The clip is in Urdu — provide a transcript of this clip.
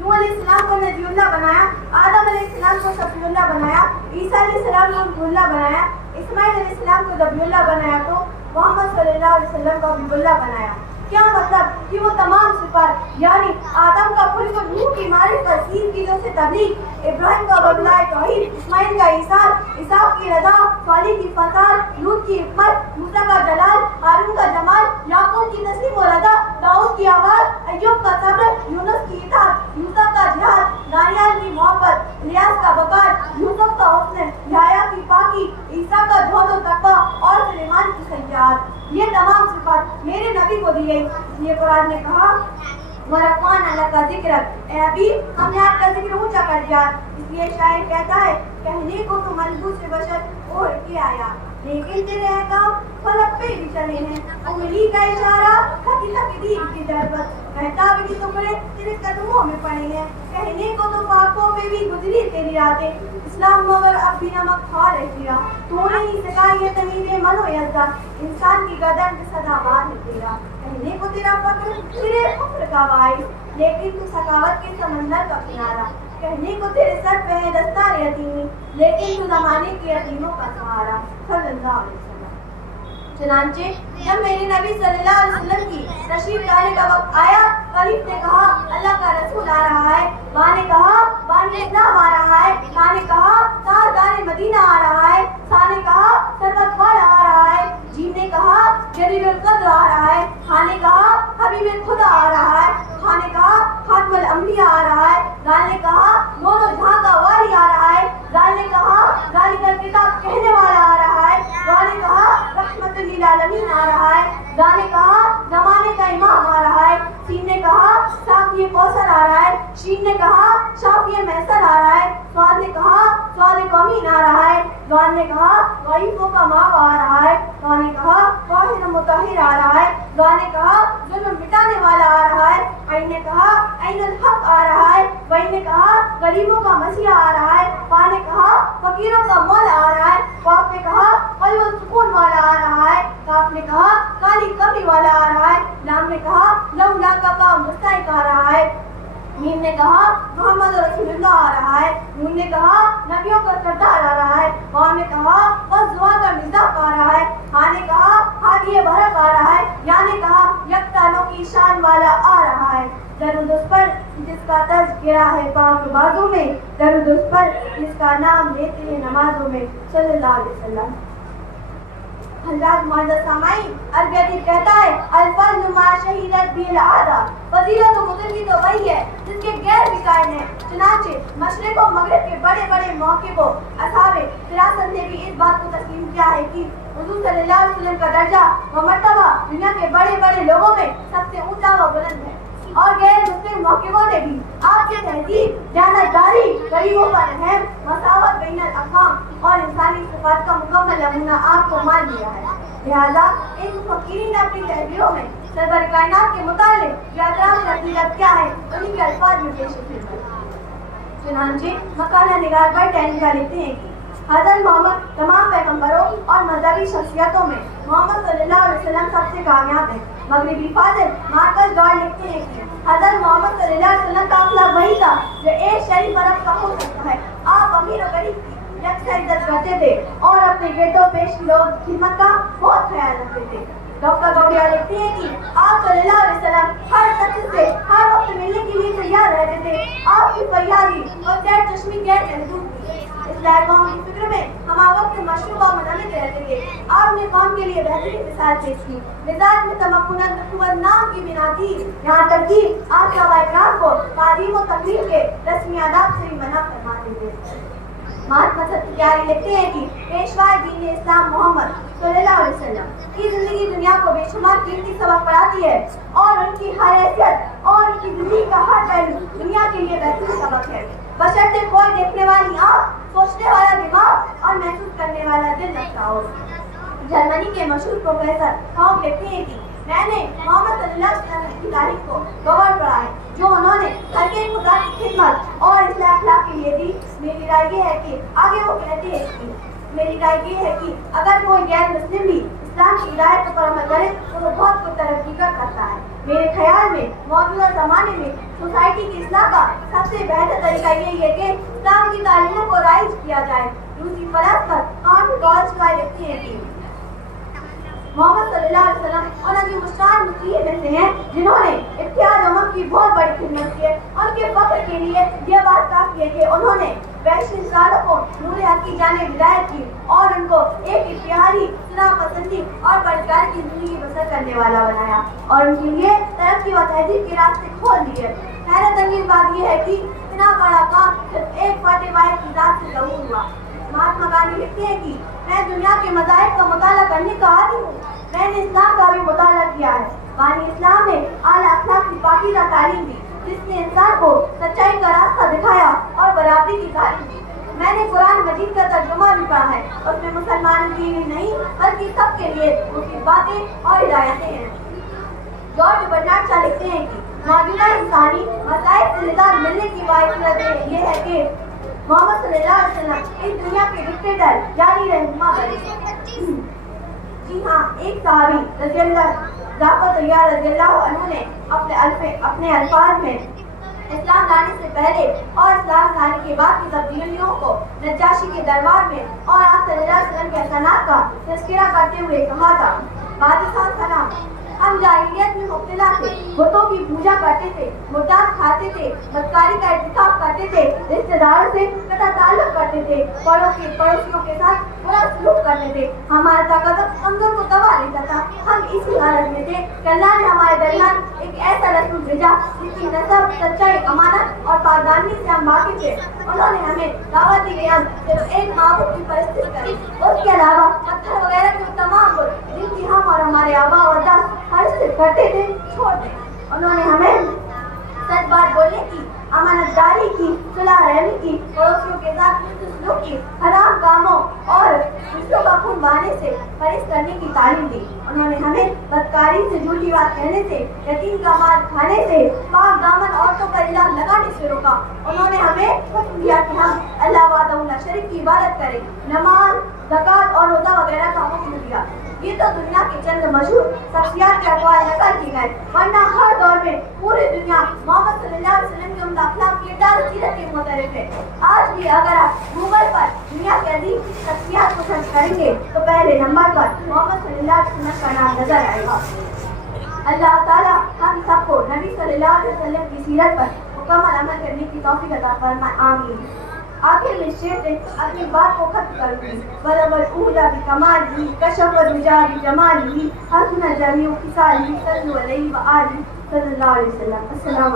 نوح علیہ السلام کو نبی اللہ بنایا، آدم علیہ السلام کو صفی اللہ بنایا، عیسیٰ علیہ السلام کو روح اللہ بنایا، اسماعیل علیہ السلام کو ذبیح اللہ بنایا، تو محمد صلی اللہ علیہ وسلم کو حبیب اللہ بنایا۔ کیا مطلب کہ وہ تمام صفات یعنی آدم کا خلق و روح کی معرفت، سین کی جو سے تبلیغ، ابراہیم کا بدلہ توحید، اسماعیل کا ایثار، اسحاق کی رضا، صالح کی فضل، لوط کی حکمت، موسیٰ کا جلال، ہارون کا جمال، یعقوب کی تسلیم و رضا، داؤد کی آواز، ایوب کا صبر، یونس کی اطاعت، موسیٰ کا جہاد، دانیال کی محبت، الیاس کا وقار، یوسف کا حسن، یحییٰ کی پاکی، عیسیٰ کا زہد و تقویٰ اور سلیمان کی سیاحت، یہ تمام صفات میرے نبی کو دی گئی۔ اس لیے قرآن نے کہا وَرَفَعْنَا لَكَ ذِكْرَكَ، اے حبیب ہم نے آپ کا ذکر اونچا کر دیا۔ اس لیے شاعر کہتا ہے کہنے کو تو ملبوس بشر اوڑھ کے آیا، لیکن تیرے احکام فلک پہ بھی چلے ہیں، انگلی کا اشارہ کھکی کھکی دین کی ضربت، مہتاب کی ٹکڑے تیرے قدموں میں پڑے ہیں، کہنے کو تو پاکوں پہ بھی گزری تیری راتیں، اسلام مگر اب بھی نمک کھا رہتی رہا، تو نے ہی سکھائی یہ تمیز من و یزدہ، انسان کی گردن پہ سدا بار ہے تیرا، کہنے کو تیرا فخر تیرے فخر کا باعث، لیکن تو سخاوت کے سمندر کا کنارہ، کہنے کو تیرے سر پہ ہے دستار یتیمی، لیکن تو زمانے کے یتیموں کا سہارا، صلی اللہ علیہ وسلم۔ چنانچہ جب میرے نبی صلی اللہ علیہ وسلم کی تشریف لانے کا وقت آیا، خلیف نے کہا اللہ کا رسول آ رہا ہے، ماں نے کہا بانی اسلام آ رہا ہے، ماں نے کہا تاجدار مدینہ آ رہا ہے، سا نے کہا سربت والا آ رہا ہے، جیم نے کہا جلیل القدر آ رہا ہے، ہاں نے کہا حبیب خدا آ رہا ہے، ہاں نے کہا خاتم الانبیاء آ رہا ہے، دال نے کہا دونوں جہاں کا والی آ رہا ہے، دال نے کہا ذالک الکتاب کہنے والا آ رہا ہے، دال نے کہا رحمت للعالمین آ رہا ہے، دال نے کہا زمانے کا امام آ رہا ہے، سین نے کہا ساقی کوثر آ رہا ہے، شین نے کہا شافی محسر آ رہا ہے، سواد نے کہا سواد قومین آ رہا ہے، دوان نے کہا ضعیفوں کا ماں آ رہا ہے، دوان نے کہا طاہر مطہر آ رہا ہے، دوان نے کہا ظلم مٹانے والا آ رہا ہے، عین نے کہا عین الحق آ رہا ہے، وعین نے کہا غریبوں کا مسیح آ رہا ہے، فا نے کہا فقیروں کا مولا آ رہا ہے، قاف نے کہا قلب السکون والا آ رہا ہے، کاف نے کہا کالی کبری والا آ رہا ہے، لام نے کہا لولا کا مستحق آ رہا ہے، میم نے کہا محمد رسول اللہ آ رہا ہے، نون نے کہا نبیوں کا سردار آ رہا ہے، واو نے کہا غزوہ کا مزاق آ رہا ہے، ہاں نے کہا ہادی برق آ رہا ہے، یا نے کہا یکتانوں کی شان والا آ رہا ہے، درود اس پر جس کا تذکرہ ہے پاک بازوں میں، درود اس پر جس کا نام لیتے ہیں نمازوں میں، صلی اللہ علیہ وسلم۔ حضرات معزز سامعین، عربی ادیب کہتا ہے الفضل ما شہیدت بھی العادہ، فضیلت و بزرگی تو وہی ہے جس کے غیر بھی قائم ہے۔ چنانچہ مشرق و مغرب کے بڑے بڑے موقع کو اصحاب فراست نے بھی اس بات کو تسلیم کیا ہے کہ حضور صلی اللہ علیہ وسلم کا درجہ و مرتبہ دنیا کے بڑے بڑے لوگوں میں سب سے اونچا و بلند ہے، اور غیر مسلم موقعوں نے بھی آپ کی تہذیب، دیانتداری، غریبوں کا رحم، مساوات بین الاقوام اور انسانی صفات کا مکمل نمونہ آپ کو مان لیا ہے۔ لہذا ان مفکرین نے اپنی تحریروں میں سرور کائنات کے متعلق جو اعتراض کی عقیدت کیا ہے انہیں کے الفاظ میں پیش خدمت۔ چنانچہ مقالہ نگار پر ٹہنگا لکھتے ہیں کہ حضرت محمد تمام پیغمبروں اور مذہبی شخصیتوں میں محمد صلی اللہ علیہ وسلم سب سے کامیاب ہے۔ مغربی فاضل مارکس گارڈ لکھتے ہیں کہ حضرت محمد صلی اللہ علیہ وسلم کا اخلاق وہی تھا جو ایک شریف عرب کا ہو سکتا ہے۔ آپ امیر و غریب کی یکساں عزت کرتے تھے اور اپنے گرد و پیش کی لوگ خدمت کا بہت خیال رکھتے تھے۔ ڈاکٹر گوڑیا لکھتے ہیں کہ آپ صلی اللہ علیہ وسلم ہر شخص سے ہر وقت ملنے کے لیے تیار رہتے تھے۔ آپ کی فریادی اور سیر چشمی غیر محدود تھی۔ اصلاح قوم کی فکر میں ہم وقت مشروع و منعمد رہتے تھے۔ آپ نے قوم کے لیے بہترین مثال پیش کی۔ مزاج میں تمکنت قوت نام کی بنا تھی، یہاں تک کہ آپ صحابہ کرام کو تعلیم و تقریر کے رسمی آداب سے بھی منع فرماتے تھے۔ مہاتما ستیاری لکھتے ہیں کہ پیشوا دین اسلام محمد صلی اللہ علیہ وسلم کی زندگی دنیا کو بے شمار قیمتی سبق پڑھاتی ہے، اور ان کی ہر حیثیت اور ان کی زندگی کا ہر پہلو دنیا کے لیے بہترین سبق ہے، بشرطے کوئی دیکھنے والی آنکھ، سوچنے والا دماغ اور محسوس کرنے والا دل رکھتا ہو۔ جرمنی کے مشہور پروفیسر ہاؤ لکھتے ہیں کہ میں نے محمد صلی اللہ علیہ وسلم کی تاریخ کو غور پڑھا ہے جو انہوں نے ہلکے خدا کی خدمت اور اصلاح اخلاق کے لیے دی۔ میری رائے یہ ہے کہ آگے وہ کہتے ہیں کہ میری رائے یہ ہے کہ اگر کوئی غیر مسلم بھی اسلام کی ہدایت پر عمل کرے تو وہ بہت کچھ ترقی کر سکتا ہے۔ میرے خیال میں موجودہ زمانے میں سوسائٹی کی اصلاح کا سب سے بہتر طریقہ یہی ہے کہ اسلام کی تعلیموں کو رائج کیا جائے. روسی فلسفہ کانٹ ٹالسٹائے لکھتے ہیں کہ محمد صلی اللہ علیہ وسلم ان عظیم الشان مسیح میں سے ہیں جنہوں نے اتحاد امم کی بہت بڑی خدمت کی ہے. ان کے فخر کے لیے یہ بات کافی ہے کہ انہوں نے وحشی انسانوں کو نور حق کی جانب ہدایت کی اور ان کو ایک اتحادی صلاح پسندی اور پرکار کی زندگی بسر کرنے والا بنایا اور ان کے لیے ترقی و تہذیب کے راستے کھول دیے. حیرت انگیز بات یہ ہے کہ اتنا بڑا کام صرف ایک فرد واحد کی ذات سے ضرور ہوا. مہاتما گاندھی لکھتے ہیں کہ میں دنیا کے مذاہب کا مطالعہ کرنے کا عادی ہوں. میں نے اسلام کا بھی مطالعہ کیا ہے. بانی اسلام نے اعلیٰ اخلاق کی پاکیزہ تعلیم دی جس نے انسان کو سچائی کا راستہ دکھایا اور برابری کی تعلیم دی. میں نے قرآن مجید کا ترجمہ بھی پڑھا ہے. اس میں مسلمانوں کے لیے نہیں بلکہ سب کے لیے مفید باتیں اور ہدایتیں ہیں. جارج برنارڈ شاہ لکھتے ہیں کہ موجودہ انسانی مسائل سے نجات ملنے کی واحد صورت یہ ہے کہ محمد صلی اللہ علیہ وسلم اس دنیا کے ڈکٹیٹر یعنی رہنما بنے. جی ہاں، ایک صحابی رضی اللہ عنہ نے اپنے الفاظ میں اسلام لانے سے پہلے اور اسلام لانے کے بعد کی تبدیلیوں کو نجاشی کے دربار میں اور آپ صلی اللہ علیہ وسلم کے احسانات کا تذکرہ کرتے ہوئے کہا تھا: بادشاہ سلام، ہم جاہلیت میں مبتلا تھے، بتوں کی پوجا کرتے تھے، مردار کھاتے تھے، بدکاری کا ارتکاب کرتے تھے، رشتہ داروں سے قطع تعلق کرتے تھے، پڑوسیوں کے ساتھ برا سلوک کرتے تھے. ہمارا طاقت کمزور کو دبا لیتا تھا. ہم اسی حالت میں تھے کہ اللہ نے ہمارے درمیان ایک ایسا رسول بھیجا جس کی نسب، سچائی، امانت اور پاکدامنی سے ہم واقف تھے. انہوں نے ہمیں دعوت دی کہ ہم صرف ایک معبود کی پرستش کریں. اس کے علاوہ پتھر وغیرہ کے تمام بت جن کی ہم اور ہمارے آبا و اجداد حرص کرتے تھے چھوڑ دیں. انہوں نے ہمیں سچ بات بولنے کی، امانت داری کی، صلح رحمی کی، پڑوسیوں کے ساتھ سلوک کی، حرام کاموں اور دوسروں کا خون بہانے سے پرہیز کرنے کی تعلیم دی. انہوں نے ہمیں بدکاری سے، جھوٹی بات کہنے سے، یتیم کا مال کھانے سے، پاک دامن عورتوں پر الزام لگانے سے روکا. انہوں نے ہمیں حکم دیا کہ ہم اللہ وحدہ لا شریک کی عبادت کریں. نماز، زکوٰۃ اور روزہ وغیرہ کا حکم دیا. یہ تو دنیا کے چند مشہور شخصیات کے اقوال نقل کی گئے، ورنہ ہر دور میں پوری دنیا محمد صلی اللہ علیہ وسلم کے عمدہ اخلاق کی ڈال سیرت کے متعلق ہے. آج بھی اگر آپ گوگل پر دنیا کے عظیم شخصیات کو سرچ کریں گے تو پہلے نمبر پر محمد صلی اللہ علیہ وسلم کا نام نظر آئے گا. اللہ تعالیٰ ہم سب کو نبی صلی اللہ علیہ وسلم کی سیرت پر مکمل عمل کرنے کی توفیق عطا فرمائے. آمین. آخر میں شعر سے اپنی بات کو ختم کروں گی. برابر اولا بھی کمال ہی، کشف رجا بھی جمال ہی، حسن جمیع خصال ہی، صلو علیہ وآلہ صلی اللہ علیہ وسلم. السلام